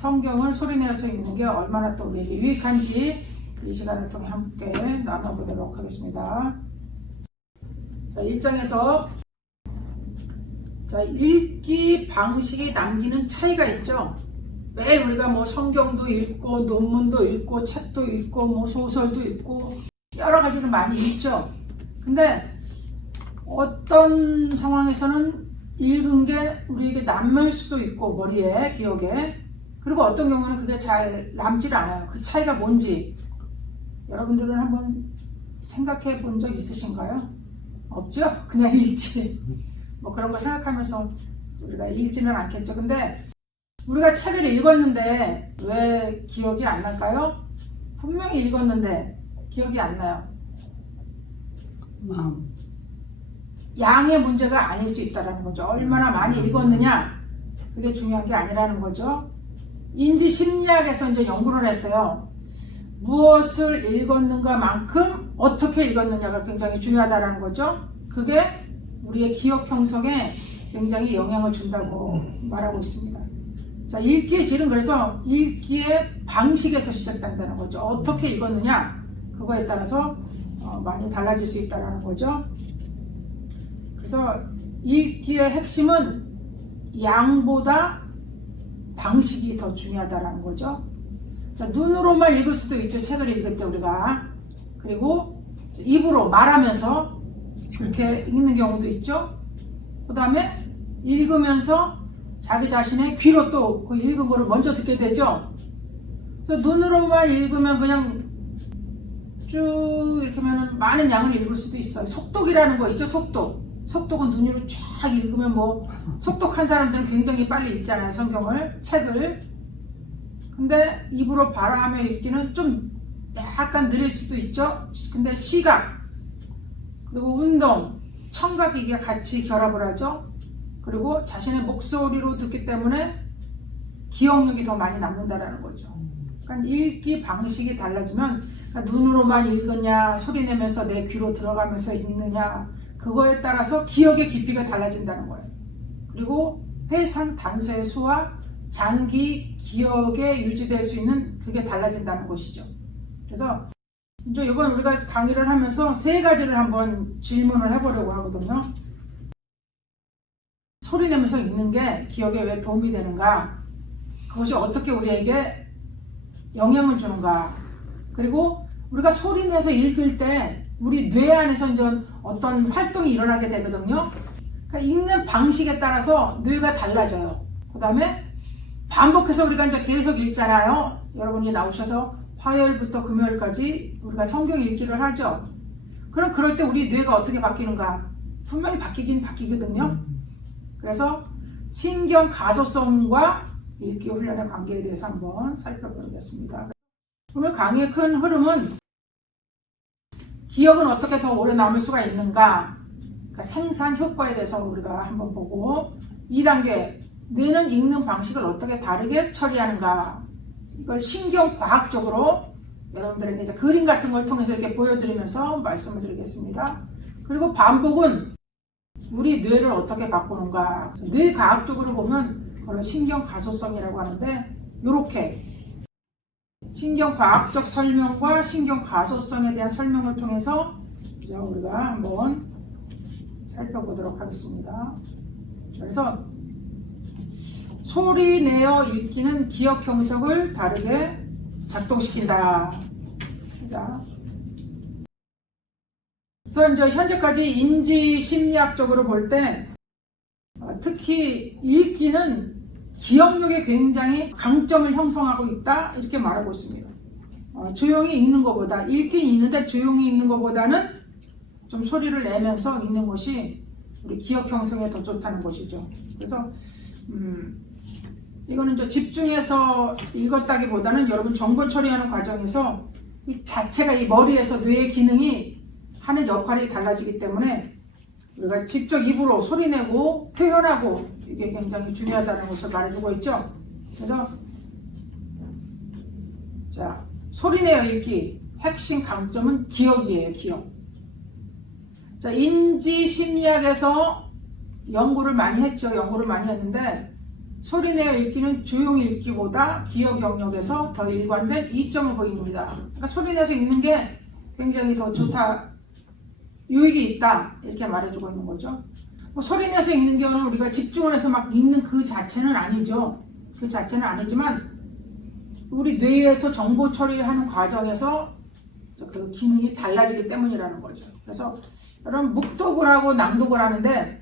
성경을 소리내서 읽는 게 얼마나 또 우리에게 유익한지 이 시간을 통해 함께 나눠보도록 하겠습니다. 자, 1장에서 읽기 방식이 남기는 차이가 있죠. 매일 우리가 뭐 성경도 읽고 논문도 읽고 책도 읽고 뭐 소설도 읽고 여러 가지를 많이 읽죠. 근데 어떤 상황에서는 읽은 게 우리에게 남을 수도 있고 머리에 기억에, 그리고 어떤 경우는 그게 잘 남질 않아요. 그 차이가 뭔지 여러분들은 한번 생각해 본 적 있으신가요? 없죠? 그냥 읽지. 뭐 그런 거 생각하면서 우리가 읽지는 않겠죠. 근데 우리가 책을 읽었는데 왜 기억이 안 날까요? 분명히 읽었는데 기억이 안 나요. 양의 문제가 아닐 수 있다는 거죠. 얼마나 많이 읽었느냐, 그게 중요한 게 아니라는 거죠. 인지 심리학에서 이제 연구를 했어요. 무엇을 읽었는가만큼 어떻게 읽었느냐가 굉장히 중요하다는 거죠. 그게 우리의 기억 형성에 굉장히 영향을 준다고 말하고 있습니다. 자, 읽기의 질은 그래서 읽기의 방식에서 시작된다는 거죠. 어떻게 읽었느냐, 그거에 따라서 많이 달라질 수 있다는 거죠. 그래서 읽기의 핵심은 양보다 방식이 더 중요하다는 거죠. 자, 눈으로만 읽을 수도 있죠. 책을 읽을 때 우리가. 그리고 입으로 말하면서 그렇게 읽는 경우도 있죠. 그 다음에 읽으면서 자기 자신의 귀로 또 그 읽은 거를 먼저 듣게 되죠. 그래서 눈으로만 읽으면 그냥 쭉 이렇게 하면 많은 양을 읽을 수도 있어요. 속독이라는 거 있죠. 속독은 눈으로 쫙 읽으면 뭐 속독한 사람들은 굉장히 빨리 읽잖아요. 성경을, 책을. 근데 입으로 발화하며 읽기는 좀 약간 느릴 수도 있죠. 근데 시각, 그리고 운동, 청각 이게 같이 결합을 하죠. 그리고 자신의 목소리로 듣기 때문에 기억력이 더 많이 남는다는 거죠. 그러니까 읽기 방식이 달라지면, 그러니까 눈으로만 읽느냐, 소리 내면서 내 귀로 들어가면서 읽느냐, 그거에 따라서 기억의 깊이가 달라진다는 거예요. 그리고 회상 단서의 수와 장기 기억에 유지될 수 있는 그게 달라진다는 것이죠. 그래서 이제 이번 우리가 강의를 하면서 세 가지를 한번 질문을 해보려고 하거든요. 소리 내면서 읽는 게 기억에 왜 도움이 되는가? 그것이 어떻게 우리에게 영향을 주는가? 그리고 우리가 소리 내서 읽을 때 우리 뇌 안에서 이제 어떤 활동이 일어나게 되거든요. 그러니까 읽는 방식에 따라서 뇌가 달라져요. 그 다음에 반복해서 우리가 이제 계속 읽잖아요. 여러분이 나오셔서 화요일부터 금요일까지 우리가 성경 읽기를 하죠. 그럼 그럴 때 우리 뇌가 어떻게 바뀌는가? 분명히 바뀌긴 바뀌거든요. 그래서 신경 가소성과 읽기 훈련의 관계에 대해서 한번 살펴보겠습니다. 오늘 강의의 큰 흐름은 기억은 어떻게 더 오래 남을 수가 있는가? 그러니까 생산 효과에 대해서 우리가 한번 보고, 2단계 뇌는 읽는 방식을 어떻게 다르게 처리하는가? 이걸 신경과학적으로 여러분들에게 이제 그림 같은 걸 통해서 이렇게 보여드리면서 말씀을 드리겠습니다. 그리고 반복은 우리 뇌를 어떻게 바꾸는가? 뇌과학적으로 보면 그걸 신경가소성이라고 하는데, 이렇게 신경과학적 설명과 신경가소성에 대한 설명을 통해서 이제 우리가 한번 살펴보도록 하겠습니다. 그래서 소리 내어 읽기는 기억 형성을 다르게 작동시킨다. 자, 그래서 이제 현재까지 인지 심리학적으로 볼 때 특히 읽기는 기억력에 굉장히 강점을 형성하고 있다, 이렇게 말하고 있습니다. 조용히 읽는 것보다, 읽긴 읽는데 조용히 읽는 것보다는 좀 소리를 내면서 읽는 것이 우리 기억 형성에 더 좋다는 것이죠. 그래서 이거는 이제 집중해서 읽었다기보다는 여러분 정보 처리하는 과정에서 이 자체가 이 머리에서 뇌의 기능이 하는 역할이 달라지기 때문에 우리가 직접 입으로 소리내고 표현하고 이게 굉장히 중요하다는 것을 말해주고 있죠. 그래서 자, 소리내어 읽기 핵심 강점은 기억이에요. 기억. 자, 인지 심리학에서 연구를 많이 했죠. 연구를 많이 했는데 소리내어 읽기는 조용히 읽기보다 기억 경력에서 더 일관된 이점을 보입니다. 그러니까 소리내서 읽는 게 굉장히 더 좋다, 유익이 있다 이렇게 말해주고 있는 거죠. 뭐 소리내서 읽는 경우는 우리가 집중을 해서 막 읽는 그 자체는 아니죠. 그 자체는 아니지만 우리 뇌에서 정보 처리하는 과정에서 그 기능이 달라지기 때문이라는 거죠. 그래서 여러분 묵독을 하고 낭독을 하는데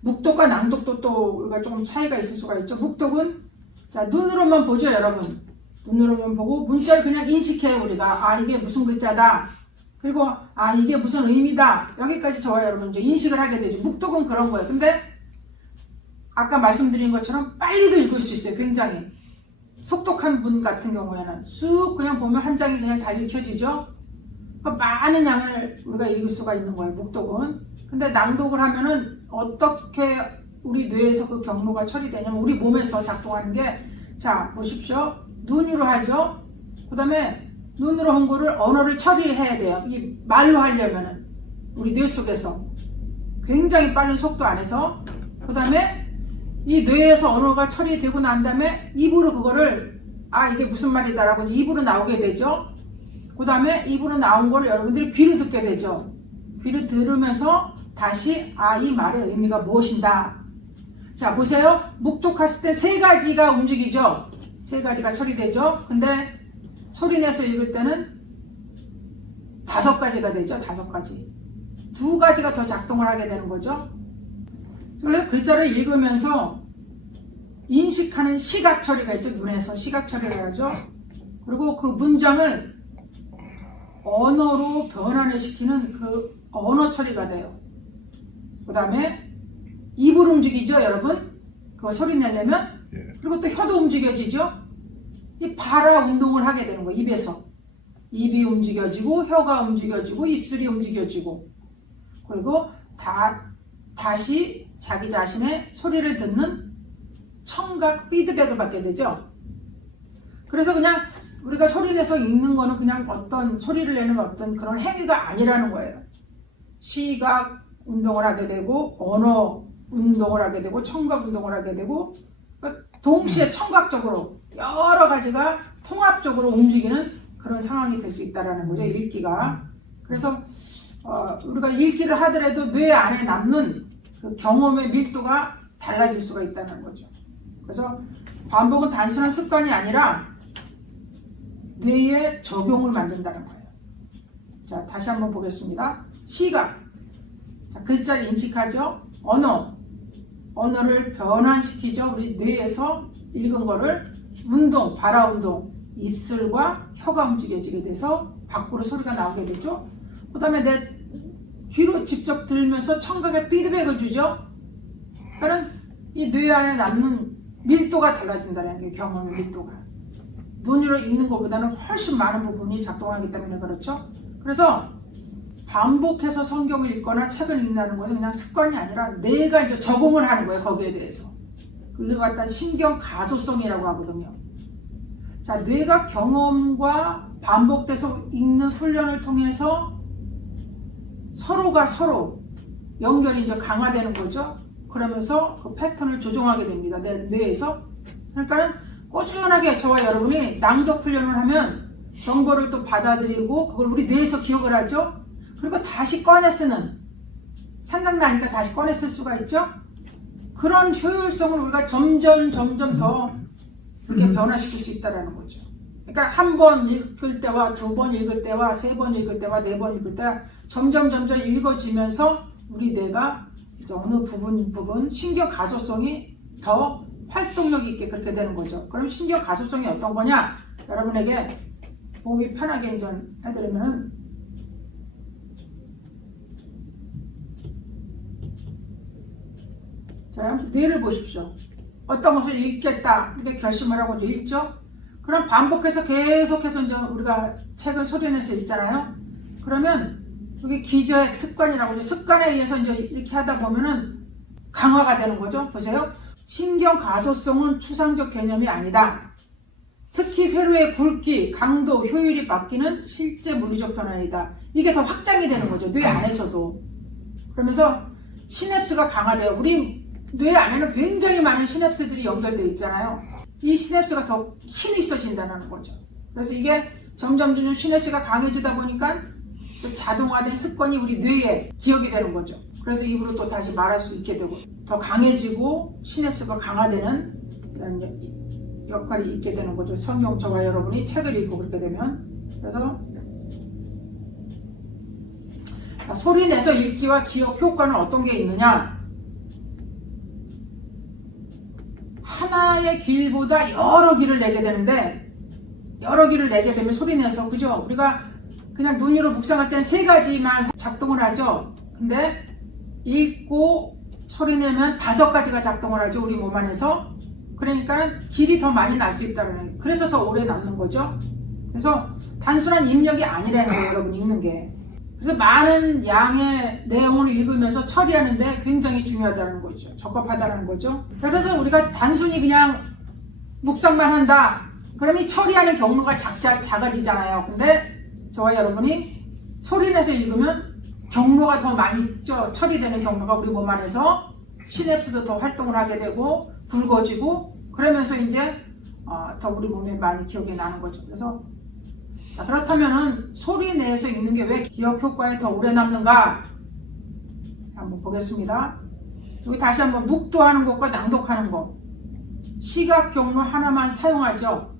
묵독과 낭독도 또 우리가 조금 차이가 있을 수가 있죠. 묵독은 자 눈으로만 보죠, 여러분. 눈으로만 보고 문자를 그냥 인식해요, 우리가. 아, 이게 무슨 글자다. 그리고 아, 이게 무슨 의미다. 여기까지 저와 여러분 이제 인식을 하게 되죠. 묵독은 그런 거예요. 근데 아까 말씀드린 것처럼 빨리도 읽을 수 있어요. 굉장히. 속독한 분 같은 경우에는 쑥 그냥 보면 한 장이 그냥 다 읽혀지죠. 많은 양을 우리가 읽을 수가 있는 거예요, 묵독은. 근데 낭독을 하면은 어떻게 우리 뇌에서 그 경로가 처리되냐면 우리 몸에서 작동하는 게, 자 보십시오. 눈으로 하죠. 그 다음에 눈으로 한 거를 언어를 처리해야 돼요. 이 말로 하려면은 우리 뇌 속에서 굉장히 빠른 속도 안에서. 그 다음에 이 뇌에서 언어가 처리되고 난 다음에 입으로 그거를 아, 이게 무슨 말이다 라고 입으로 나오게 되죠. 그 다음에 입으로 나온 거를 여러분들이 귀로 듣게 되죠. 귀로 들으면서 다시 아, 이 말의 의미가 무엇인가. 자 보세요. 묵독했을 때 세 가지가 움직이죠. 세 가지가 처리되죠. 근데 소리내서 읽을 때는 5가지가 되죠. 5가지. 2가지가 더 작동을 하게 되는 거죠. 그래서 글자를 읽으면서 인식하는 시각 처리가 있죠. 눈에서 시각 처리를 하죠. 그리고 그 문장을 언어로 변환을 시키는 그 언어 처리가 돼요. 그 다음에 입을 움직이죠, 여러분. 그거 소리 내려면. 그리고 또 혀도 움직여지죠. 이 발화 운동을 하게 되는 거예요, 입에서. 입이 움직여지고 혀가 움직여지고 입술이 움직여지고. 그리고 다시 자기 자신의 소리를 듣는 청각 피드백을 받게 되죠. 그래서 그냥 우리가 소리내서 읽는 거는 그냥 어떤 소리를 내는 어떤 그런 행위가 아니라는 거예요. 시각 운동을 하게 되고 언어 운동을 하게 되고 청각 운동을 하게 되고 동시에 청각적으로 여러 가지가 통합적으로 움직이는 그런 상황이 될 수 있다는 거죠, 읽기가. 그래서 우리가 읽기를 하더라도 뇌 안에 남는 그 경험의 밀도가 달라질 수가 있다는 거죠. 그래서 반복은 단순한 습관이 아니라 뇌에 적용을 만든다는 거예요. 자, 다시 한번 보겠습니다. 시각. 자, 글자를 인식하죠. 언어를 변환시키죠. 우리 뇌에서 읽은 거를 운동, 발화 운동, 입술과 혀가 움직여지게 돼서 밖으로 소리가 나오게 되죠. 그 다음에 내 귀로 직접 들으면서 청각에 피드백을 주죠. 그러니까 이 뇌 안에 남는 밀도가 달라진다는 게 경험의 밀도가. 눈으로 읽는 것보다는 훨씬 많은 부분이 작동하기 때문에 그렇죠. 그래서 반복해서 성경을 읽거나 책을 읽는 것은 그냥 습관이 아니라 내가 이제 적응을 하는 거예요, 거기에 대해서. 그걸 갖다 신경 가소성이라고 하거든요. 자, 뇌가 경험과 반복돼서 읽는 훈련을 통해서 서로가 서로 연결이 이제 강화되는 거죠. 그러면서 그 패턴을 조정하게 됩니다, 내 뇌에서. 그러니까는 꾸준하게 저와 여러분이 낭독 훈련을 하면 정보를 또 받아들이고 그걸 우리 뇌에서 기억을 하죠. 그리고 다시 꺼내 쓰는, 생각나니까 다시 꺼내 쓸 수가 있죠. 그런 효율성을 우리가 점점 더 이렇게 변화시킬 수 있다는 거죠. 그러니까 한 번 읽을 때와 2번 읽을 때와 3번 읽을 때와 4번 읽을 때 점점 읽어지면서 우리 뇌가 이제 어느 부분 신경 가소성이 더 활동력 있게 그렇게 되는 거죠. 그럼 신경 가소성이 어떤 거냐? 여러분에게 보기 편하게 이제 해드리면은, 자, 뇌를 보십시오. 어떤 것을 읽겠다 이렇게 결심을 하고 이제 읽죠. 그럼 반복해서 계속해서 이제 우리가 책을 소리내서 읽잖아요. 그러면 여기 기저핵 습관이라고 이제 습관에 의해서 이제 이렇게 하다 보면은 강화가 되는 거죠. 보세요. 신경 가소성은 추상적 개념이 아니다. 특히 회로의 굵기, 강도, 효율이 바뀌는 실제 물리적 변화이다. 이게 더 확장이 되는 거죠, 뇌 안에서도. 그러면서 시냅스가 강화돼요. 우리 뇌 안에는 굉장히 많은 시냅스들이 연결되어 있잖아요. 이 시냅스가 더 힘이 있어진다는 거죠. 그래서 이게 점점 시냅스가 강해지다 보니까 또 자동화된 습관이 우리 뇌에 기억이 되는 거죠. 그래서 입으로 또 다시 말할 수 있게 되고 더 강해지고 시냅스가 강화되는 그런 역할이 있게 되는 거죠. 성경저와 여러분이 책을 읽고 그렇게 되면. 그래서 자, 소리 내서 읽기와 기억 효과는 어떤 게 있느냐? 하나의 길보다 여러 길을 내게 되는데, 여러 길을 내게 되면 소리 내서, 그죠? 우리가 그냥 눈으로 묵상할 때는 3가지만 작동을 하죠. 근데 읽고 소리 내면 5가지가 작동을 하죠. 우리 몸 안에서. 그러니까 길이 더 많이 날 수 있다는 거예요. 그래서 더 오래 남는 거죠. 그래서 단순한 입력이 아니라는 거예요. 여러분 읽는 게. 그래서 많은 양의 내용을 읽으면서 처리하는데 굉장히 중요하다는 거죠. 적합하다는 거죠. 그래서 우리가 단순히 그냥 묵상만 한다. 그럼 이 처리하는 경로가 작아지잖아요. 근데 저와 여러분이 소리내서 읽으면 경로가 더 많이 있죠. 처리되는 경로가 우리 몸 안에서 시냅스도 더 활동을 하게 되고 굵어지고 그러면서 이제 더 우리 몸에 많이 기억이 나는 거죠. 그래서 자, 그렇다면은 소리 내서 읽는 게 왜 기억 효과에 더 오래 남는가? 한번 보겠습니다. 여기 다시 한번 묵도하는 것과 낭독하는 것. 시각 경로 하나만 사용하죠.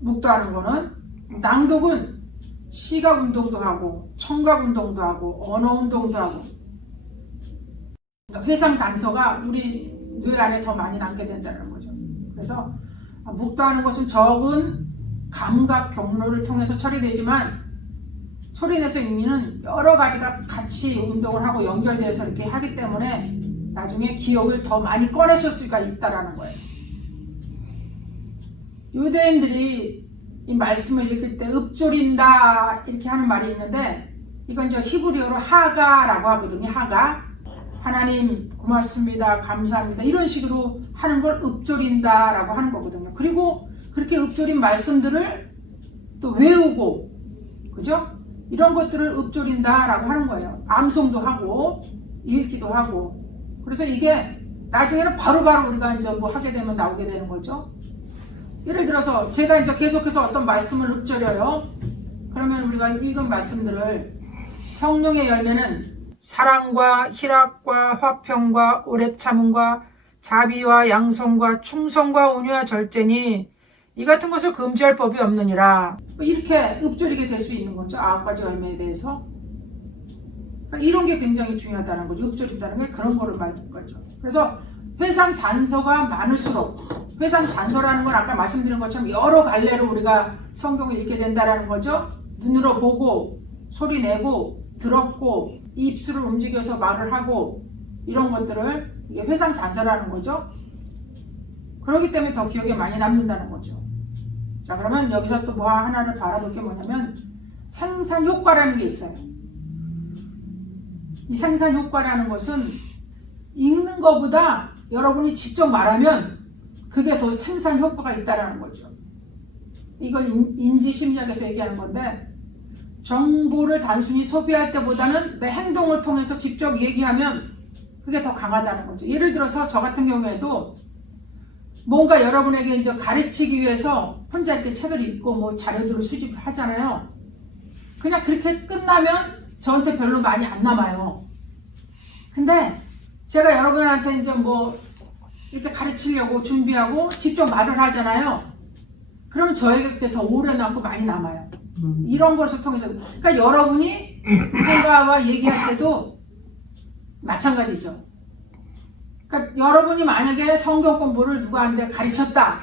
묵도하는 거는. 낭독은 시각 운동도 하고 청각 운동도 하고 언어 운동도 하고. 그러니까 회상 단서가 우리 뇌 안에 더 많이 남게 된다는 거죠. 그래서 묵도하는 것은 적은 감각 경로를 통해서 처리되지만 소리내서 읽기는 여러 가지가 같이 운동을 하고 연결돼서 이렇게 하기 때문에 나중에 기억을 더 많이 꺼내실 수가 있다는 거예요. 유대인들이 이 말씀을 읽을 때 읊조린다 이렇게 하는 말이 있는데 이건 이제 히브리어로 하가라고 하거든요. 하가. 하나님 고맙습니다. 감사합니다. 이런 식으로 하는 걸 읊조린다라고 하는 거거든요. 그리고 그렇게 읊조린 말씀들을 또 외우고, 그죠? 이런 것들을 읊조린다라고 하는 거예요. 암송도 하고, 읽기도 하고. 그래서 이게 나중에는 바로바로 우리가 이제 뭐 하게 되면 나오게 되는 거죠. 예를 들어서 제가 이제 계속해서 어떤 말씀을 읊조려요. 그러면 우리가 읽은 말씀들을 성령의 열매는 사랑과 희락과 화평과 오래 참음과 자비와 양성과 충성과 온유와 절제니 이 같은 것을 금지할 법이 없느니라. 이렇게 읊조리게 될 수 있는 거죠. 9가지 열매에 대해서. 이런 게 굉장히 중요하다는 거죠. 읊조린다는 게 그런 거를 말하는 거죠. 그래서 회상 단서가 많을수록, 회상 단서라는 건 아까 말씀드린 것처럼 여러 갈래로 우리가 성경을 읽게 된다는 거죠. 눈으로 보고, 소리 내고, 들었고, 입술을 움직여서 말을 하고, 이런 것들을 이게 회상 단서라는 거죠. 그렇기 때문에 더 기억에 많이 남는다는 거죠. 자, 그러면 여기서 또 뭐 하나를 바라볼 게 뭐냐면 생산 효과라는 게 있어요. 이 생산 효과라는 것은 읽는 것보다 여러분이 직접 말하면 그게 더 생산 효과가 있다는 거죠. 이걸 인지심리학에서 얘기하는 건데 정보를 단순히 소비할 때보다는 내 행동을 통해서 직접 얘기하면 그게 더 강하다는 거죠. 예를 들어서 저 같은 경우에도 뭔가 여러분에게 이제 가르치기 위해서 혼자 이렇게 책을 읽고 뭐 자료들을 수집하잖아요. 그냥 그렇게 끝나면 저한테 별로 많이 안 남아요. 근데 제가 여러분한테 이제 뭐 이렇게 가르치려고 준비하고 직접 말을 하잖아요. 그러면 저에게 그게 더 오래 남고 많이 남아요. 이런 것을 통해서. 그러니까 여러분이 누군가와 얘기할 때도 마찬가지죠. 그러니까 여러분이 만약에 성경 공부를 누구한테 가르쳤다.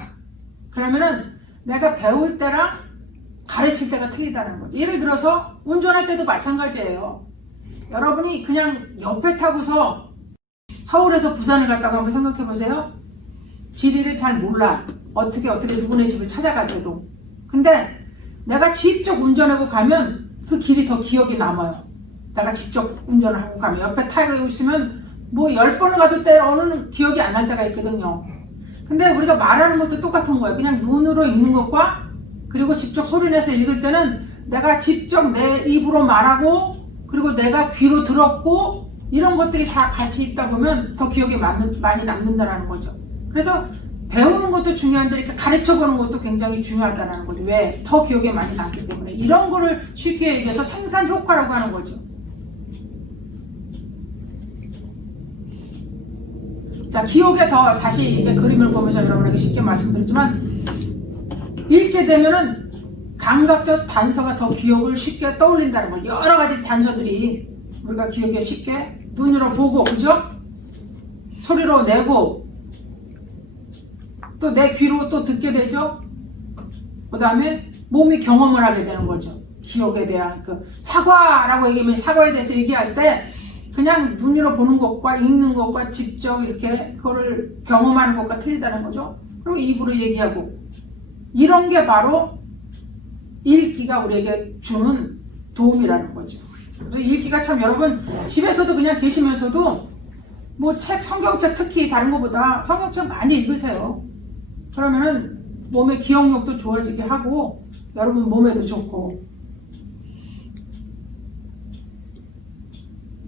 그러면은 내가 배울 때랑 가르칠 때가 틀리다는 거예요. 예를 들어서 운전할 때도 마찬가지예요. 여러분이 그냥 옆에 타고서 서울에서 부산을 갔다고 한번 생각해 보세요. 지리를 잘 몰라. 어떻게 누구네 집을 찾아갈 때도. 근데 내가 직접 운전하고 가면 그 길이 더 기억이 남아요. 내가 직접 운전을 하고 가면 옆에 타고 있으면 뭐 10번을 가도 때로는 기억이 안 날 때가 있거든요. 근데 우리가 말하는 것도 똑같은 거예요. 그냥 눈으로 읽는 것과 그리고 직접 소리내서 읽을 때는 내가 직접 내 입으로 말하고 그리고 내가 귀로 들었고 이런 것들이 다 같이 있다 보면 더 기억에 많이 남는다는 거죠. 그래서 배우는 것도 중요한데 이렇게 가르쳐보는 것도 굉장히 중요하다는 거죠. 왜? 더 기억에 많이 남기 때문에. 이런 거를 쉽게 얘기해서 생산 효과라고 하는 거죠. 자, 기억에 더 다시 이게 그림을 보면서 여러분에게 쉽게 말씀드리지만, 읽게 되면은 감각적 단서가 더 기억을 쉽게 떠올린다는 거예요. 여러 가지 단서들이 우리가 기억에 쉽게 눈으로 보고, 그죠? 소리로 내고, 또 내 귀로 또 듣게 되죠? 그 다음에 몸이 경험을 하게 되는 거죠. 기억에 대한 사과라고 얘기하면 사과에 대해서 얘기할 때 그냥 눈으로 보는 것과 읽는 것과 직접 이렇게 그거를 경험하는 것과 틀리다는 거죠. 그리고 입으로 얘기하고, 이런 게 바로 읽기가 우리에게 주는 도움이라는 거죠. 그래서 읽기가 참 여러분 집에서도 그냥 계시면서도 뭐 책, 성경책 특히 다른 것보다 성경책 많이 읽으세요. 그러면은 몸의 기억력도 좋아지게 하고 여러분 몸에도 좋고.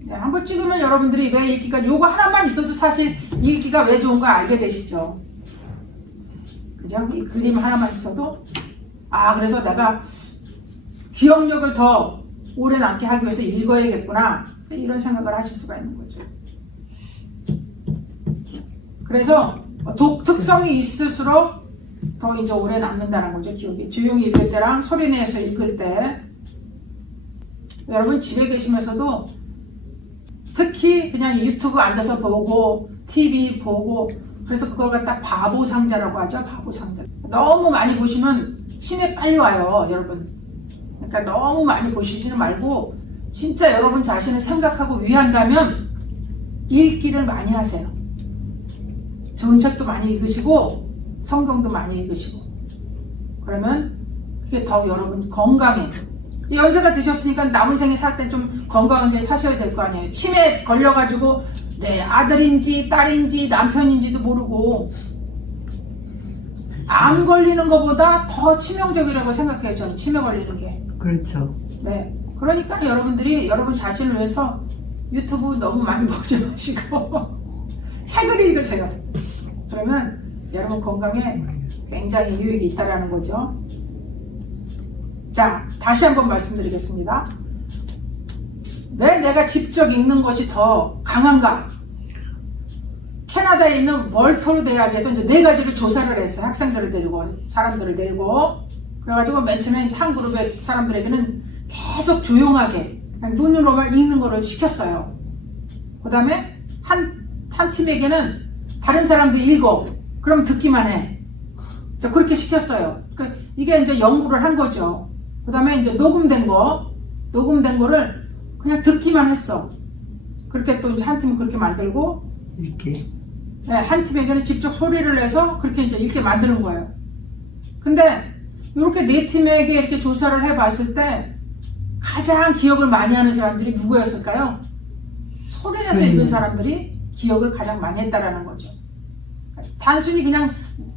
네, 한번 찍으면 여러분들이 왜 읽기가 요거 하나만 있어도 사실 읽기가 왜 좋은가 알게 되시죠. 그죠? 이 그림 하나만 있어도 그래서 내가 기억력을 더 오래 남게 하기 위해서 읽어야겠구나, 이런 생각을 하실 수가 있는 거죠. 그래서 독특성이 있을수록 더 이제 오래 남는다는 거죠. 기억이 조용히 읽을 때랑 소리 내서 읽을 때. 여러분 집에 계시면서도 특히 그냥 유튜브 앉아서 보고 TV 보고, 그래서 그걸 갖다 바보 상자라고 하죠. 바보 상자. 너무 많이 보시면 치매 빨리 와요, 여러분. 그러니까 너무 많이 보시지는 말고 진짜 여러분 자신을 생각하고 위한다면 읽기를 많이 하세요. 좋은 책도 많이 읽으시고 성경도 많이 읽으시고, 그러면 그게 더 여러분 건강에, 연세가 드셨으니까 남은 생에 살 때 좀 건강하게 사셔야 될 거 아니에요. 치매 걸려가지고 내 아들인지 딸인지 남편인지도 모르고 암 걸리는 것보다 더 치명적이라고 생각해요. 저는 치매 걸리는 게. 그렇죠. 네. 그러니까 여러분들이 여러분 자신을 위해서 유튜브 너무 많이 보지 마시고 책을 읽으세요. 그러면 여러분 건강에 굉장히 유익이 있다라는 거죠. 자, 다시 한번 말씀드리겠습니다. 왜 내가 직접 읽는 것이 더 강한가? 캐나다에 있는 월터루 대학에서 이제 4가지를 조사를 했어요. 학생들을 데리고, 사람들을 데리고. 그래가지고 맨 처음에 한 그룹의 사람들에게는 계속 조용하게 그냥 눈으로만 읽는 거를 시켰어요. 그 다음에 한 팀에게는 다른 사람도 읽어. 그럼 듣기만 해. 그렇게 시켰어요. 그러니까 이게 이제 연구를 한 거죠. 그 다음에 이제 녹음된 거를 그냥 듣기만 했어. 그렇게 또 이제 한 팀은 그렇게 만들고, 이렇게. 네, 한 팀에게는 직접 소리를 내서 그렇게 이제 읽게 만드는 거예요. 근데 이렇게 4팀에게 이렇게 조사를 해봤을 때 가장 기억을 많이 하는 사람들이 누구였을까요? 소리 내서 읽은 사람들이 기억을 가장 많이 했다라는 거죠. 단순히 그냥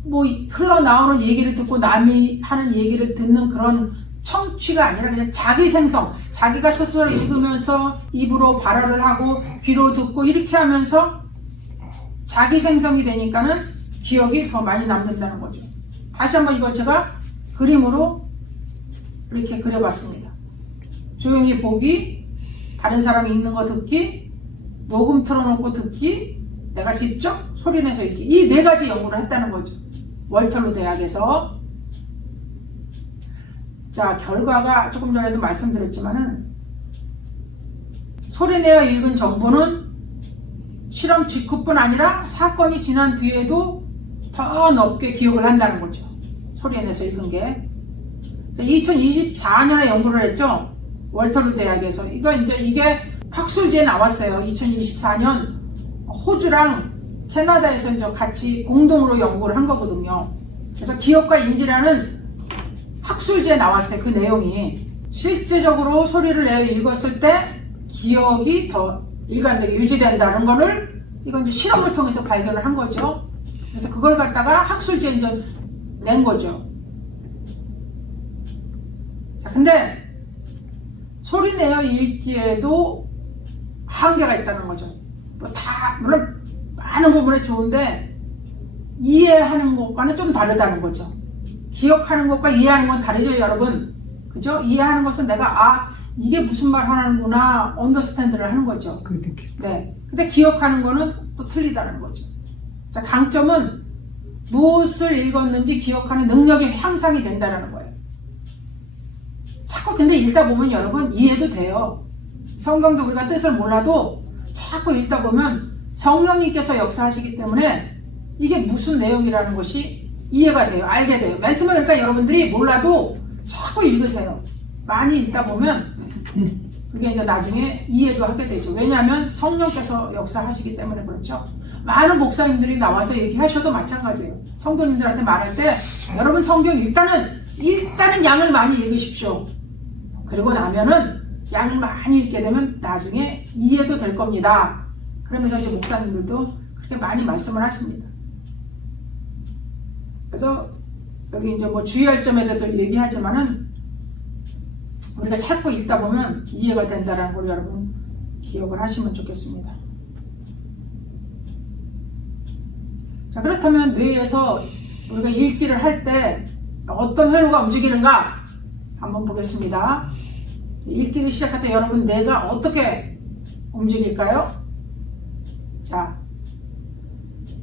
뭐 흘러나오는 얘기를 듣고 남이 하는 얘기를 듣는 그런 청취가 아니라 그냥 자기 생성, 자기가 스스로 읽으면서 입으로 발화를 하고 귀로 듣고 이렇게 하면서 자기 생성이 되니까는 기억이 더 많이 남는다는 거죠. 다시 한번 이걸 제가 그림으로 이렇게 그려봤습니다. 조용히 보기, 다른 사람이 읽는 거 듣기, 녹음 틀어놓고 듣기, 내가 직접 소리내서 읽기, 이 4가지 연구를 했다는 거죠. 월터루 대학에서. 자, 결과가 조금 전에도 말씀드렸지만은 소리내어 읽은 정보는 실험 직후뿐 아니라 사건이 지난 뒤에도 더 높게 기억을 한다는 거죠. 소리내서 읽은 게. 자, 2024년에 연구를 했죠. 월터루 대학에서. 이게 학술지에 나왔어요. 2024년 호주랑 캐나다에서 이제 같이 공동으로 연구를 한 거거든요. 그래서 기억과 인지라는 학술지에 나왔어요. 그 내용이. 실제적으로 소리를 내어 읽었을 때 기억이 더 일관되게 유지된다는 거를 이건 이제 실험을 통해서 발견을 한 거죠. 그래서 그걸 갖다가 학술지에 이제 낸 거죠. 자, 근데 소리 내어 읽기에도 한계가 있다는 거죠. 뭐 다 물론 많은 부분에 좋은데 이해하는 것과는 좀 다르다는 거죠. 기억하는 것과 이해하는 건 다르죠, 여러분. 그죠? 이해하는 것은 내가 이게 무슨 말 하는구나 언더스탠드를 하는 거죠. 그 느낌. 네. 근데 기억하는 거는 또 틀리다는 거죠. 자, 강점은 무엇을 읽었는지 기억하는 능력이 향상이 된다는 거예요. 자꾸 근데 읽다 보면 여러분 이해도 돼요. 성경도 우리가 뜻을 몰라도 자꾸 읽다 보면 성령님께서 역사하시기 때문에 이게 무슨 내용이라는 것이 이해가 돼요. 알게 돼요. 맨 처음에 그러니까 여러분들이 몰라도 자꾸 읽으세요. 많이 읽다 보면 그게 이제 나중에 이해도 하게 되죠. 왜냐하면 성령께서 역사하시기 때문에 그렇죠. 많은 목사님들이 나와서 얘기하셔도 마찬가지예요. 성도님들한테 말할 때 여러분 성경 일단은 양을 많이 읽으십시오. 그리고 나면은 양을 많이 읽게 되면 나중에 이해도 될 겁니다. 그러면서 이제 목사님들도 그렇게 많이 말씀을 하십니다. 그래서 여기 이제 뭐 주의할 점에 대해서 얘기하지만은 우리가 자꾸 읽다 보면 이해가 된다는 걸 여러분 기억을 하시면 좋겠습니다. 자, 그렇다면 뇌에서 우리가 읽기를 할 때 어떤 회로가 움직이는가 한번 보겠습니다. 읽기를 시작할 때 여러분 뇌가 어떻게 움직일까요? 자,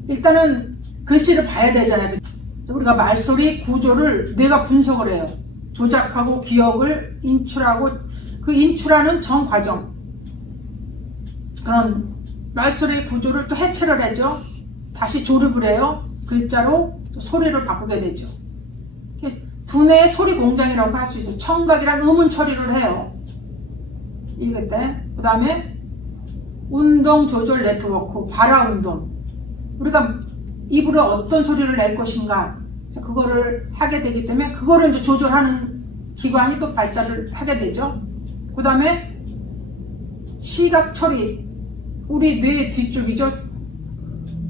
일단은 글씨를 봐야 되잖아요. 우리가 말소리 구조를 뇌가 분석을 해요. 조작하고 기억을 인출하고 그 인출하는 전 과정, 그런 말소리의 구조를 또 해체를 하죠. 다시 조립을 해요. 글자로 소리를 바꾸게 되죠. 두뇌의 소리 공장이라고 할 수 있어요. 청각이란 음운 처리를 해요. 읽을 때. 그 다음에 운동 조절 네트워크, 발화 운동. 우리가 입으로 어떤 소리를 낼 것인가, 그거를 하게 되기 때문에 그거를 이제 조절하는 기관이 또 발달을 하게 되죠. 그 다음에 시각 처리, 우리 뇌 뒤쪽이죠.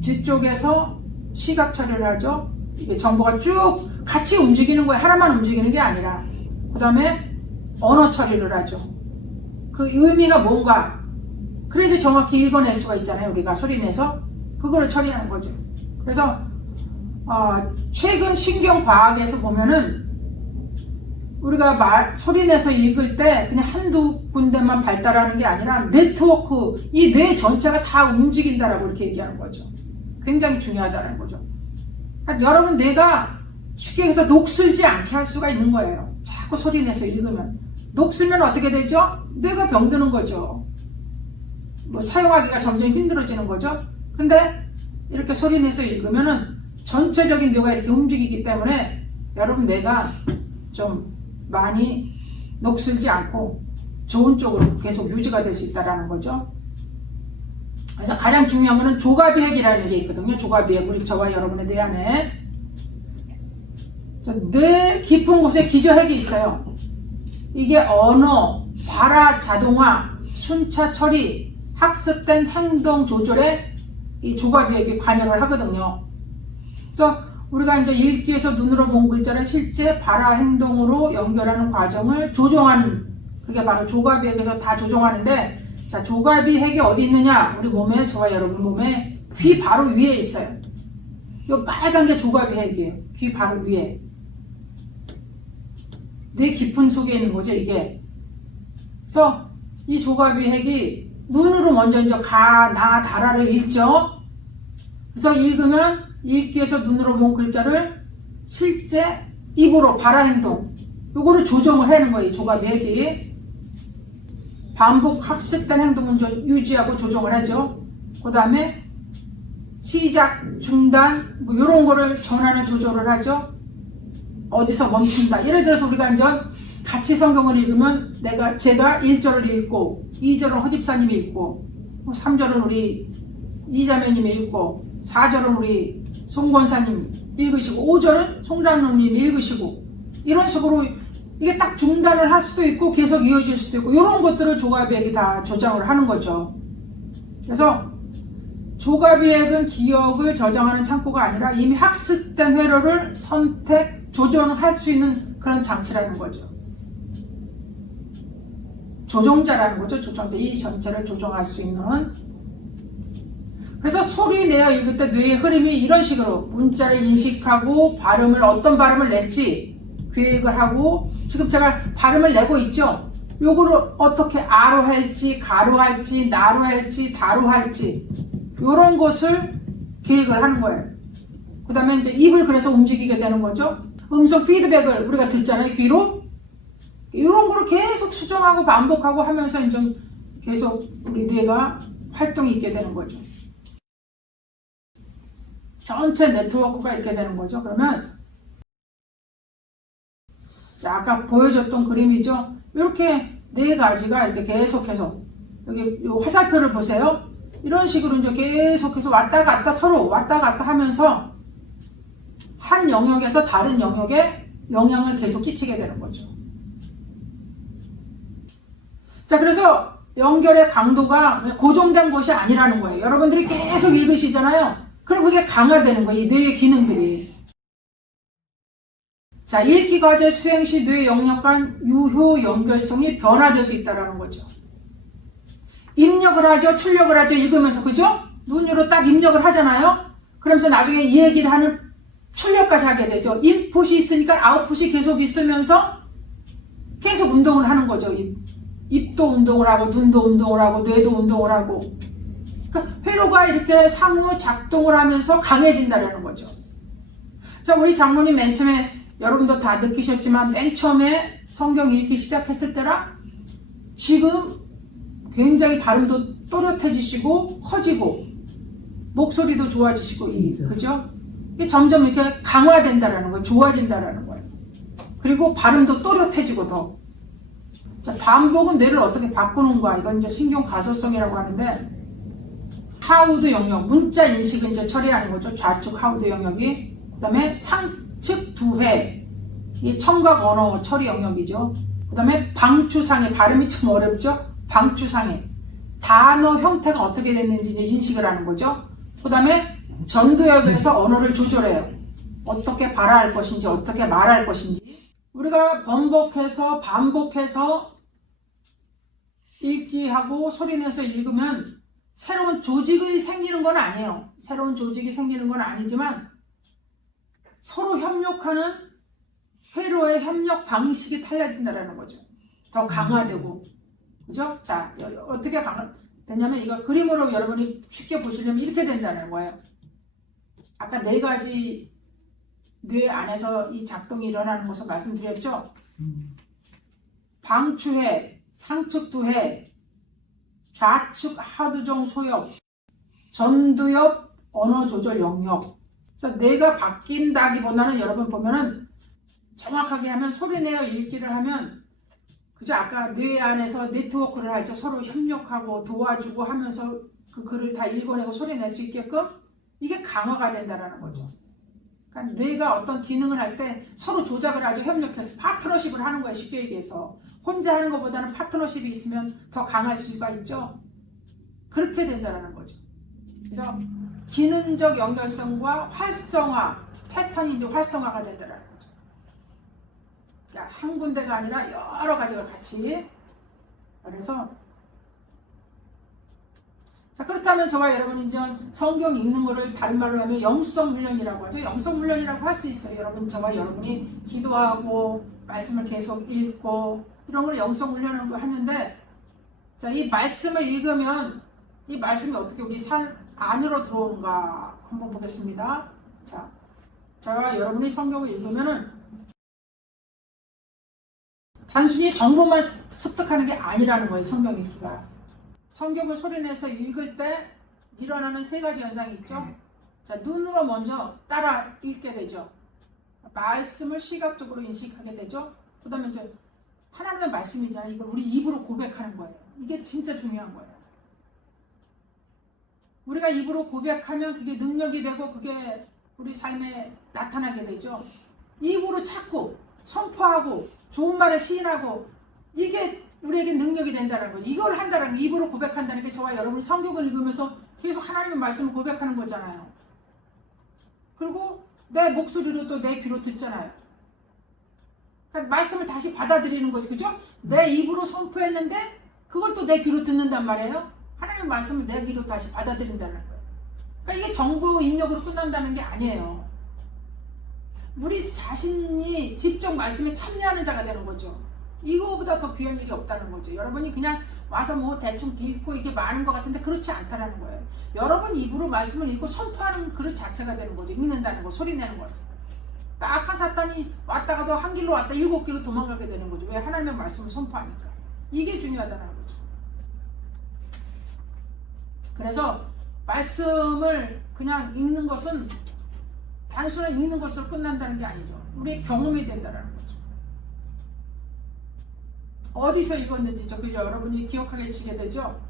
뒤쪽에서 시각 처리를 하죠. 이게 정보가 쭉 같이 움직이는 거예요. 하나만 움직이는 게 아니라. 그 다음에 언어 처리를 하죠. 그 의미가 뭔가, 그래서 정확히 읽어낼 수가 있잖아요. 우리가 소리내서 그거를 처리하는 거죠. 그래서 최근 신경과학에서 보면은 우리가 소리내서 읽을 때 그냥 한두 군데만 발달하는 게 아니라 네트워크, 이 뇌 전체가 다 움직인다라고 이렇게 얘기하는 거죠. 굉장히 중요하다는 거죠. 그러니까 여러분 뇌가 쉽게 해서 녹슬지 않게 할 수가 있는 거예요. 자꾸 소리내서 읽으면. 녹슬면 어떻게 되죠? 뇌가 병드는 거죠. 뭐 사용하기가 점점 힘들어지는 거죠. 근데 이렇게 소리내서 읽으면은 전체적인 뇌가 이렇게 움직이기 때문에 여러분 뇌가 좀 많이 녹슬지 않고 좋은 쪽으로 계속 유지가 될 수 있다는 거죠. 그래서 가장 중요한 거는 조가비핵이라는 게 있거든요. 조가비핵, 우리 저와 여러분의 뇌 안에 뇌 깊은 곳에 기저핵이 있어요. 이게 언어, 발화 자동화, 순차 처리, 학습된 행동 조절에 이 조가비핵이 관여를 하거든요. 그래서 우리가 이제 읽기에서 눈으로 본 글자를 실제 발화 행동으로 연결하는 과정을 조정하는, 그게 바로 조가비핵에서 다 조정하는데, 자, 조가비핵이 어디 있느냐? 우리 몸에, 저와 여러분 몸에 귀 바로 위에 있어요. 이 빨간 게 조가비핵이에요. 귀 바로 위에. 뇌 깊은 속에 있는 거죠, 이게. 그래서 이 조가비핵이 눈으로 먼저 이제 가, 나, 다라를 읽죠. 그래서 읽으면 읽기에서 눈으로 본 글자를 실제 입으로 발화 행동, 요거를 조정을 하는 거예요. 조가비핵이. 반복 학습된 행동은 유지하고 조정을 하죠. 그 다음에 시작, 중단, 뭐 이런 거를 전하는 조절을 하죠. 어디서 멈춘다. 예를 들어서 우리가 이제 같이 성경을 읽으면 제가 1절을 읽고 2절은 허집사님이 읽고 3절은 우리 이자매님이 읽고 4절은 우리 송권사님 읽으시고 5절은 송장로님이 읽으시고 이런 식으로 이게 딱 중단을 할 수도 있고 계속 이어질 수도 있고 이런 것들을 조가비핵이 다 조정을 하는 거죠. 그래서 조가비핵은 기억을 저장하는 창고가 아니라 이미 학습된 회로를 선택, 조정할 수 있는 그런 장치라는 거죠. 조종자라는 거죠. 조종자. 이 전체를 조종할 수 있는. 그래서 소리 내어 읽을 때 뇌의 흐름이 이런 식으로 문자를 인식하고 발음을 어떤 발음을 낼지 계획을 하고, 지금 제가 발음을 내고 있죠. 요거를 어떻게 아로 할지 가로 할지 나로 할지 다로 할지 요런 것을 계획을 하는 거예요. 그 다음에 이제 입을 그래서 움직이게 되는 거죠. 음성 피드백을 우리가 듣잖아요. 귀로. 이런 거를 계속 수정하고 반복하고 하면서 이제 계속 우리 뇌가 활동이 있게 되는 거죠. 전체 네트워크가 이렇게 되는 거죠. 그러면 아까 보여줬던 그림이죠. 이렇게 네 가지가 이렇게 계속해서 여기 요 화살표를 보세요. 이런 식으로 이제 계속해서 왔다 갔다 서로 왔다 갔다 하면서 한 영역에서 다른 영역에 영향을 계속 끼치게 되는 거죠. 자, 그래서 연결의 강도가 고정된 것이 아니라는 거예요. 여러분들이 계속 읽으시잖아요. 그럼 그게 강화되는 거예요. 이 뇌의 기능들이. 자, 읽기 과제 수행 시 뇌 영역 간 유효 연결성이 변화될 수 있다는 거죠. 입력을 하죠. 출력을 하죠. 읽으면서. 그죠? 눈으로 딱 입력을 하잖아요. 그러면서 나중에 이 얘기를 하는 출력까지 하게 되죠. 인풋이 있으니까 아웃풋이 계속 있으면서 계속 운동을 하는 거죠. 입도 운동을 하고 눈도 운동을 하고 뇌도 운동을 하고. 그러니까 회로가 이렇게 상호 작동을 하면서 강해진다는 거죠. 자, 우리 장모님 맨 처음에 여러분도 다 느끼셨지만 맨 처음에 성경 읽기 시작했을 때랑 지금 굉장히 발음도 또렷해지시고 커지고 목소리도 좋아지시고 그죠? 이게 점점 이렇게 강화된다라는 거예요. 좋아진다라는 거예요. 그리고 발음도 또렷해지고 더. 자, 반복은 뇌를 어떻게 바꾸는가? 이건 이제 신경 가소성이라고 하는데 하우드 영역, 문자 인식을 이제 처리하는 거죠. 좌측 하우드 영역이. 그 다음에 상측 두회, 이 청각 언어 처리 영역이죠. 그 다음에 방추상해, 발음이 참 어렵죠. 방추상해, 단어 형태가 어떻게 됐는지 이제 인식을 하는 거죠. 그 다음에 전두엽에서 언어를 조절해요. 어떻게 발화할 것인지, 어떻게 말할 것인지. 우리가 반복해서 읽기하고 소리내서 읽으면 새로운 조직이 생기는 건 아니에요. 새로운 조직이 생기는 건 아니지만 서로 협력하는 회로의 협력 방식이 달라진다는 거죠. 더 강화되고. 그죠? 자, 어떻게 강화되냐면 이거 그림으로 여러분이 쉽게 보시려면 이렇게 된다는 거예요. 아까 네 가지 뇌 안에서 이 작동이 일어나는 것을 말씀드렸죠? 방추회, 상측두회, 좌측 하두종 소엽, 전두엽 언어조절 영역. 그래서 뇌가 바뀐다기보다는 여러분 보면은 정확하게 하면 소리내어 읽기를 하면 그죠? 아까 뇌 안에서 네트워크를 하죠. 서로 협력하고 도와주고 하면서 그 글을 다 읽어내고 소리낼 수 있게끔 이게 강화가 된다는 거죠. 그러니까 뇌가 어떤 기능을 할 때 서로 조작을 하죠. 협력해서 파트너십을 하는 거예요. 쉽게 얘기해서. 혼자 하는 것보다는 파트너십이 있으면 더 강할 수가 있죠. 그렇게 된다는 거죠. 그래서 기능적 연결성과 활성화, 패턴이 이제 활성화가 된다는 거죠. 그러니까 한 군데가 아니라 여러 가지가 같이. 그래서 자, 그렇다면 저와 여러분이 이제 성경 읽는 거를 다른 말로 하면 영성 훈련이라고 하죠. 영성 훈련이라고 할 수 있어요. 여러분, 저와 여러분이 기도하고 말씀을 계속 읽고 이런 걸 영성 훈련을 하는데, 자, 이 말씀을 읽으면 이 말씀이 어떻게 우리 삶 안으로 들어오는가 한번 보겠습니다. 자, 저와 여러분이 성경을 읽으면은 단순히 정보만 습득하는 게 아니라는 거예요. 성경 읽기가. 성경을 소리내서 읽을 때 일어나는 세 가지 현상이 있죠. 자, 눈으로 먼저 따라 읽게 되죠. 말씀을 시각적으로 인식하게 되죠. 그 다음에 이제 하나님의 말씀이잖아요. 이걸 우리 입으로 고백하는 거예요. 이게 진짜 중요한 거예요. 우리가 입으로 고백하면 그게 능력이 되고 그게 우리 삶에 나타나게 되죠. 입으로 찾고 선포하고 좋은 말을 시인하고 이게 우리에게 능력이 된다는 거예요. 이걸 한다는 거, 입으로 고백한다는 게 저와 여러분이 성경을 읽으면서 계속 하나님의 말씀을 고백하는 거잖아요. 그리고 내 목소리로 또 내 귀로 듣잖아요. 그러니까 말씀을 다시 받아들이는 거지, 그죠? 내 입으로 선포했는데 그걸 또 내 귀로 듣는단 말이에요. 하나님의 말씀을 내 귀로 다시 받아들인다는 거예요. 그러니까 이게 정보 입력으로 끝난다는 게 아니에요. 우리 자신이 직접 말씀에 참여하는 자가 되는 거죠. 이거보다 더 귀한 일이 없다는 거죠. 여러분이 그냥 와서 뭐 대충 읽고 이게 많은 것 같은데 그렇지 않다는 거예요. 여러분 입으로 말씀을 읽고 선포하는 그릇 자체가 되는 거죠. 읽는다는 거, 소리 내는 거죠. 그러니까 악한 사탄이 왔다가도 한 길로 왔다 7길로 도망가게 되는 거죠. 왜? 하나님의 말씀을 선포하니까. 이게 중요하다는 거죠. 그래서 말씀을 그냥 읽는 것은 단순한 읽는 것으로 끝난다는 게 아니죠. 우리의 경험이 된다는 거죠. 어디서 읽었는지 그 여러분이 기억하게 지게 되죠.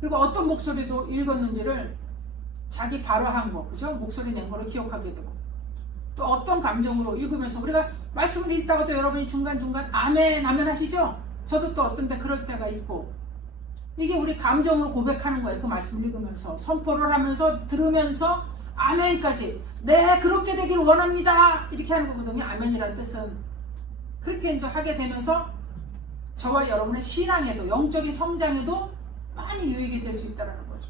그리고 어떤 목소리도 읽었는지를 자기 발화한 거, 그죠? 목소리 낸 거를 기억하게 되고, 또 어떤 감정으로 읽으면서 우리가 말씀을 읽다가도 여러분이 중간중간 아멘 아멘 하시죠? 저도 또 어떤 데 그럴 때가 있고, 이게 우리 감정으로 고백하는 거예요. 그 말씀을 읽으면서 선포를 하면서 들으면서 아멘까지, 네 그렇게 되길 원합니다 이렇게 하는 거거든요. 아멘이라는 뜻은. 그렇게 이제 하게 되면서 저와 여러분의 신앙에도, 영적인 성장에도 많이 유익이 될 수 있다는 거죠.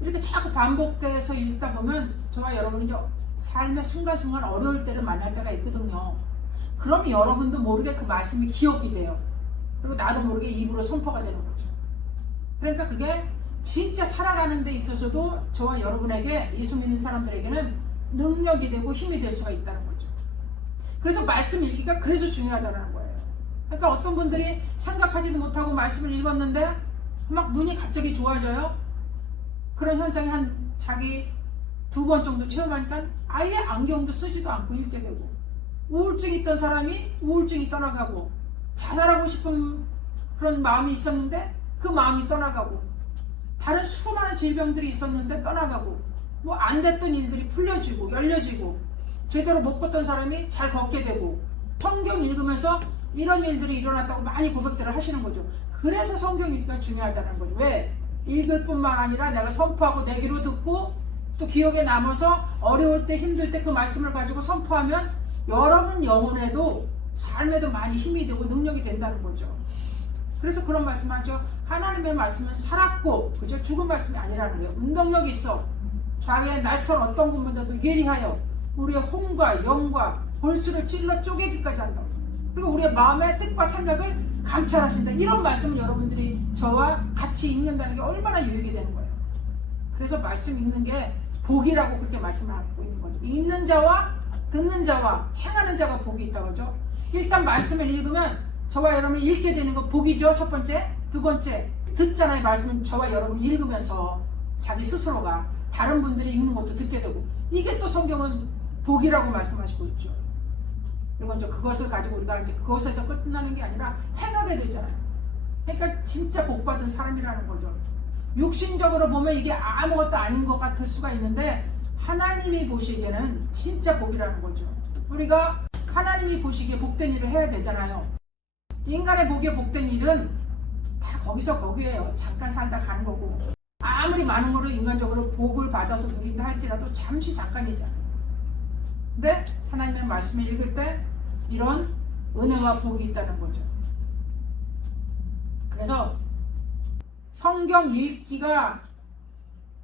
이렇게 자꾸 반복돼서 읽다 보면 저와 여러분이 이제 삶의 순간순간 어려울 때를 만날 때가 있거든요. 그럼 여러분도 모르게 그 말씀이 기억이 돼요. 그리고 나도 모르게 입으로 선포가 되는 거죠. 그러니까 그게 진짜 살아가는 데 있어서도 저와 여러분에게, 예수 믿는 사람들에게는 능력이 되고 힘이 될 수가 있다는 거죠. 그래서 말씀 읽기가 그래서 중요하다는 거예요. 그러니까 어떤 분들이 생각하지도 못하고 말씀을 읽었는데 막 눈이 갑자기 좋아져요. 그런 현상이 한 자기 2번 정도 체험하니까 아예 안경도 쓰지도 않고 읽게 되고, 우울증이 있던 사람이 우울증이 떠나가고, 자살하고 싶은 그런 마음이 있었는데 그 마음이 떠나가고, 다른 수많은 질병들이 있었는데 떠나가고, 뭐 안 됐던 일들이 풀려지고 열려지고, 제대로 못 걷던 사람이 잘 걷게 되고, 성경 읽으면서 이런 일들이 일어났다고 많이 고백들을 하시는 거죠. 그래서 성경 읽기가 중요하다는 거죠. 왜? 읽을 뿐만 아니라 내가 선포하고 내 귀로 듣고 또 기억에 남아서 어려울 때 힘들 때 그 말씀을 가지고 선포하면 여러분 영혼에도 삶에도 많이 힘이 되고 능력이 된다는 거죠. 그래서 그런 말씀하죠. 하나님의 말씀은 살았고, 그죠? 죽은 말씀이 아니라는 거예요. 운동력이 있어. 좌우의 낯선 어떤 곳마다도 예리하여 우리의 혼과 영과 골수를 찔러 쪼개기까지 한다. 그리고 우리의 마음의 뜻과 생각을 감찰하신다. 이런 말씀을 여러분들이 저와 같이 읽는다는 게 얼마나 유익이 되는 거예요. 그래서 말씀 읽는 게 복이라고 그렇게 말씀을 하고 있는 거죠. 읽는 자와 듣는 자와 행하는 자가 복이 있다고 하죠. 일단 말씀을 읽으면 저와 여러분이 읽게 되는 건 복이죠. 첫 번째. 두 번째, 듣잖아요. 말씀은 저와 여러분이 읽으면서 자기 스스로가 다른 분들이 읽는 것도 듣게 되고, 이게 또 성경은 복이라고 말씀하시고 있죠. 그리고 이제 그것을 가지고 우리가 이제 그것에서 끝나는 게 아니라 행하게 되잖아요. 그러니까 진짜 복받은 사람이라는 거죠. 육신적으로 보면 이게 아무것도 아닌 것 같을 수가 있는데 하나님이 보시기에는 진짜 복이라는 거죠. 우리가 하나님이 보시기에 복된 일을 해야 되잖아요. 인간의 보기에 복된 일은 다 거기서 거기에요. 잠깐 살다 가는 거고, 아무리 많은 거로 인간적으로 복을 받아서 누린다 할지라도 잠시 잠깐이잖아요. 근데 하나님의 말씀을 읽을 때 이런 은혜와 복이 있다는 거죠. 그래서 성경 읽기가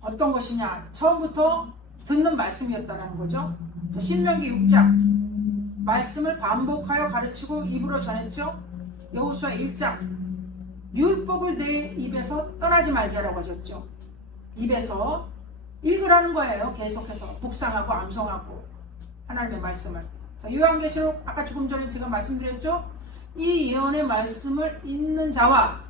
어떤 것이냐, 처음부터 듣는 말씀이었다는 거죠. 신명기 6장 말씀을 반복하여 가르치고 입으로 전했죠. 여호수아 1장 율법을 내 입에서 떠나지 말게 하라고 하셨죠. 입에서 읽으라는 거예요. 계속해서 묵상하고 암송하고 하나님의 말씀을. 자, 요한계시록 아까 조금 전에 제가 말씀드렸죠. 이 예언의 말씀을 읽는 자와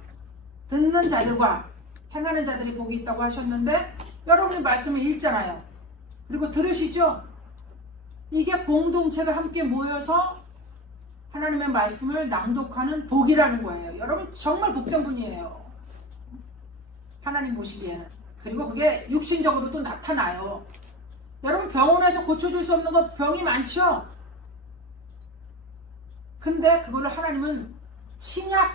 듣는 자들과 행하는 자들이 복이 있다고 하셨는데, 여러분이 말씀을 읽잖아요. 그리고 들으시죠. 이게 공동체가 함께 모여서 하나님의 말씀을 낭독하는 복이라는 거예요. 여러분 정말 복된 분이에요. 하나님 보시기에는. 그리고 그게 육신적으로도 나타나요. 여러분 병원에서 고쳐줄 수 없는 거 병이 많죠? 근데 그거를 하나님은 신약,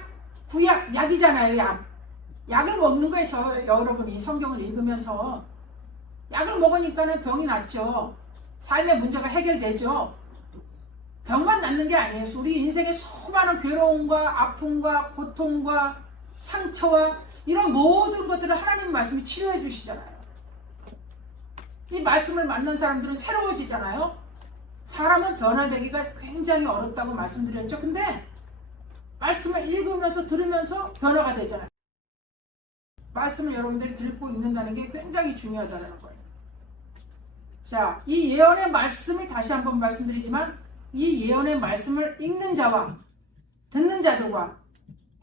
구약, 약이잖아요. 약을 먹는 거예요. 여러분이 성경을 읽으면서 약을 먹으니까는 병이 낫죠. 삶의 문제가 해결되죠. 병만 않는 게 아니에요. 우리 인생의 수많은 괴로움과 아픔과 고통과 상처와 이런 모든 것들을 하나님 말씀이 치료해 주시잖아요. 이 말씀을 만난 사람들은 새로워지잖아요. 사람은 변화되기가 굉장히 어렵다고 말씀드렸죠. 근데 말씀을 읽으면서 들으면서 변화가 되잖아요. 말씀을 여러분들이 듣고 읽는다는 게 굉장히 중요하다는 거예요. 자, 이 예언의 말씀을 다시 한번 말씀드리지만 이 예언의 말씀을 읽는 자와 듣는 자들과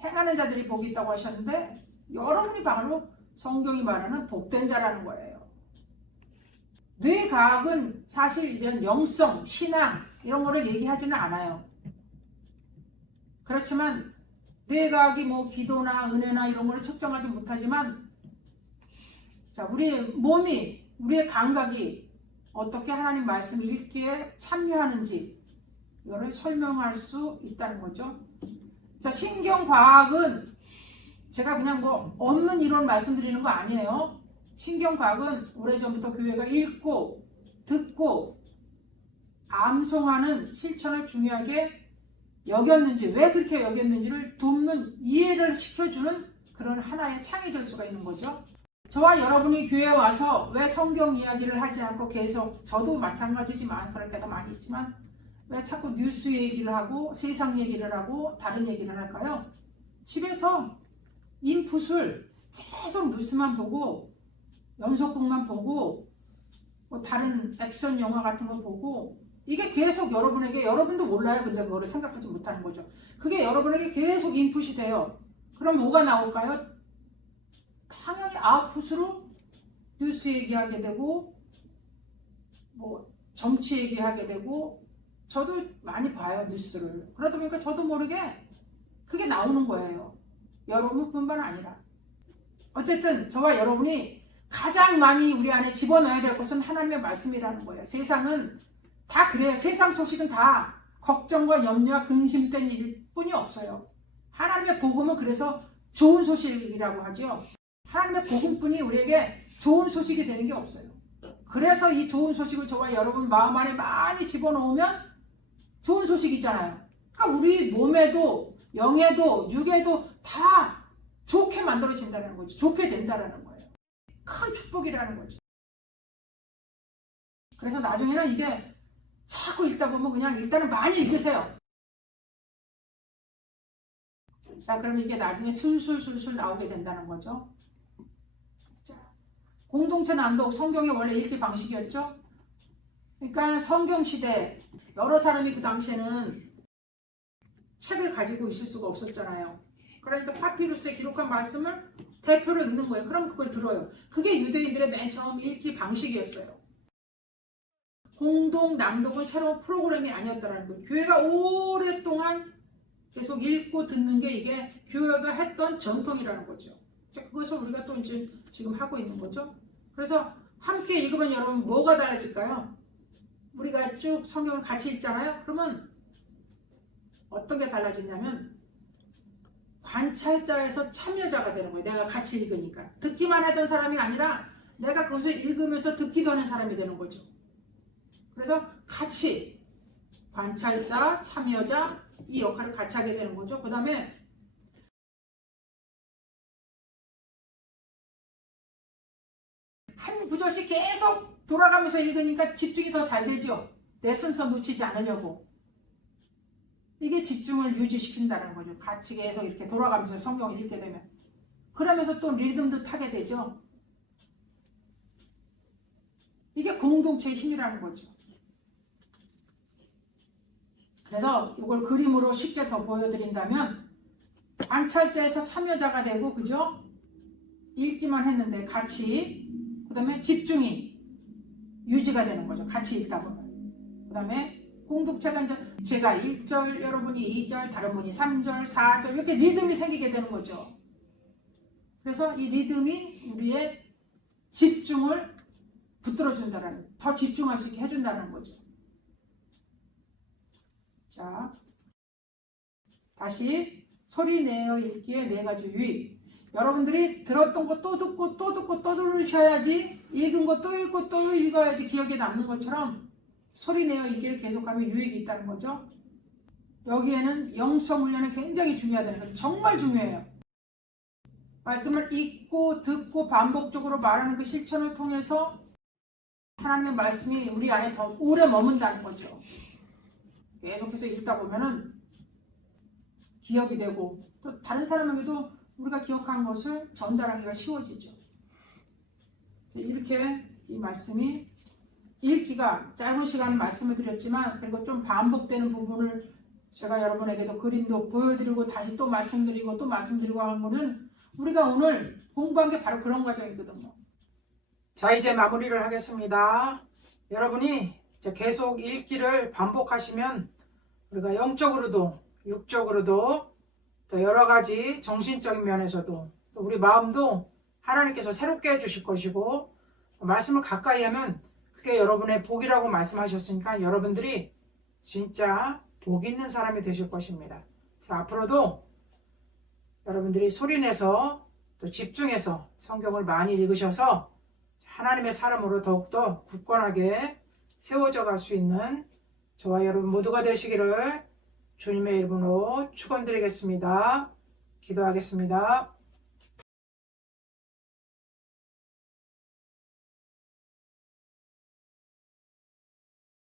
행하는 자들이 복이 있다고 하셨는데 여러분이 바로 성경이 말하는 복된 자라는 거예요. 뇌과학은 사실 이런 영성, 신앙 이런 거를 얘기하지는 않아요. 그렇지만 뇌과학이 뭐 기도나 은혜나 이런 거를 측정하지 못하지만 자, 우리의 몸이, 우리의 감각이 어떻게 하나님 말씀 읽기에 참여하는지 이거를 설명할 수 있다는 거죠. 자, 신경과학은 제가 그냥 뭐 없는 이론 말씀드리는 거 아니에요. 신경과학은 오래전부터 교회가 읽고 듣고 암송하는 실천을 중요하게 여겼는지, 왜 그렇게 여겼는지를 돕는, 이해를 시켜주는 그런 하나의 창이 될 수가 있는 거죠. 저와 여러분이 교회에 와서 왜 성경 이야기를 하지 않고 계속, 저도 마찬가지지만 그럴 때가 많이 있지만 왜 자꾸 뉴스 얘기를 하고 세상 얘기를 하고 다른 얘기를 할까요? 집에서 인풋을 계속 뉴스만 보고 연속극만 보고 뭐 다른 액션 영화 같은 거 보고 이게 계속 여러분에게, 여러분도 몰라요. 근데 그거를 생각하지 못하는 거죠. 그게 여러분에게 계속 인풋이 돼요. 그럼 뭐가 나올까요? 당연히 아웃풋으로 뉴스 얘기하게 되고 뭐 정치 얘기하게 되고, 저도 많이 봐요 뉴스를. 그러다 보니까 저도 모르게 그게 나오는 거예요. 여러분뿐만 아니라. 어쨌든 저와 여러분이 가장 많이 우리 안에 집어넣어야 될 것은 하나님의 말씀이라는 거예요. 세상은 다 그래요. 세상 소식은 다 걱정과 염려와 근심된 일뿐이 없어요. 하나님의 복음은 그래서 좋은 소식이라고 하죠. 하나님의 복음뿐이 우리에게 좋은 소식이 되는 게 없어요. 그래서 이 좋은 소식을 저와 여러분 마음 안에 많이 집어넣으면 좋은 소식이잖아요. 그러니까 우리 몸에도 영에도 육에도 다 좋게 만들어진다는 거죠. 좋게 된다는 거예요. 큰 축복이라는 거죠. 그래서 나중에는 이게 자꾸 읽다 보면 그냥 일단은 많이 읽으세요. 자, 그러면 이게 나중에 술술술술 나오게 된다는 거죠. 자, 공동체 낭독, 성경의 원래 읽기 방식이었죠. 그러니까 성경 시대 여러 사람이 그 당시에는 책을 가지고 있을 수가 없었잖아요. 그러니까 파피루스에 기록한 말씀을 대표로 읽는 거예요. 그럼 그걸 들어요. 그게 유대인들의 맨 처음 읽기 방식이었어요. 공동 낭독은 새로운 프로그램이 아니었다는 거예요. 교회가 오랫동안 계속 읽고 듣는 게 이게 교회가 했던 전통이라는 거죠. 그것을 우리가 또 이제 지금 하고 있는 거죠. 그래서 함께 읽으면 여러분 뭐가 달라질까요? 우리가 쭉 성경을 같이 읽잖아요. 그러면 어떤 게 달라지냐면 관찰자에서 참여자가 되는 거예요. 내가 같이 읽으니까. 듣기만 하던 사람이 아니라 내가 그것을 읽으면서 듣기도 하는 사람이 되는 거죠. 그래서 같이 관찰자, 참여자 이 역할을 같이 하게 되는 거죠. 그 다음에 한 구절씩 계속 돌아가면서 읽으니까 집중이 더 잘 되죠. 내 순서 놓치지 않으려고. 이게 집중을 유지시킨다는 거죠. 같이 계속 이렇게 돌아가면서 성경을 읽게 되면. 그러면서 또 리듬도 타게 되죠. 이게 공동체의 힘이라는 거죠. 그래서 이걸 그림으로 쉽게 더 보여드린다면 관찰자에서 참여자가 되고, 그죠? 읽기만 했는데 같이, 그 다음에 집중이 유지가 되는 거죠. 같이 읽다 보면. 그 다음에 공동체가 이제 제가 1절, 여러분이 2절, 다른 분이 3절, 4절 이렇게 리듬이 생기게 되는 거죠. 그래서 이 리듬이 우리의 집중을 붙들어준다는, 더 집중할 수 있게 해준다는 거죠. 자, 다시 소리 내어 읽기의 4가지 유의. 여러분들이 들었던 거 또 듣고 또 듣고 또 들으셔야지, 읽은 거 또 읽고 또 읽어야지 기억에 남는 것처럼 소리 내어 읽기를 계속하면 유익이 있다는 거죠. 여기에는 영성 훈련이 굉장히 중요하다는 거죠. 정말 중요해요. 말씀을 읽고 듣고 반복적으로 말하는 그 실천을 통해서 하나님의 말씀이 우리 안에 더 오래 머문다는 거죠. 계속해서 읽다 보면은 기억이 되고 또 다른 사람에게도 우리가 기억한 것을 전달하기가 쉬워지죠. 이렇게 이 말씀이 읽기가 짧은 시간 말씀을 드렸지만 그리고 좀 반복되는 부분을 제가 여러분에게도 그림도 보여드리고 다시 또 말씀드리고 또 말씀드리고 하는 거는 우리가 오늘 공부한 게 바로 그런 과정이거든요. 자, 이제 마무리를 하겠습니다. 여러분이 이제 계속 읽기를 반복하시면 우리가 영적으로도 육적으로도 또 여러 가지 정신적인 면에서도 또 우리 마음도 하나님께서 새롭게 해주실 것이고 말씀을 가까이 하면 그게 여러분의 복이라고 말씀하셨으니까 여러분들이 진짜 복 있는 사람이 되실 것입니다. 그래서 앞으로도 여러분들이 소리내서 또 집중해서 성경을 많이 읽으셔서 하나님의 사람으로 더욱더 굳건하게 세워져 갈 수 있는 저와 여러분 모두가 되시기를 주님의 이름으로 축원드리겠습니다. 기도하겠습니다.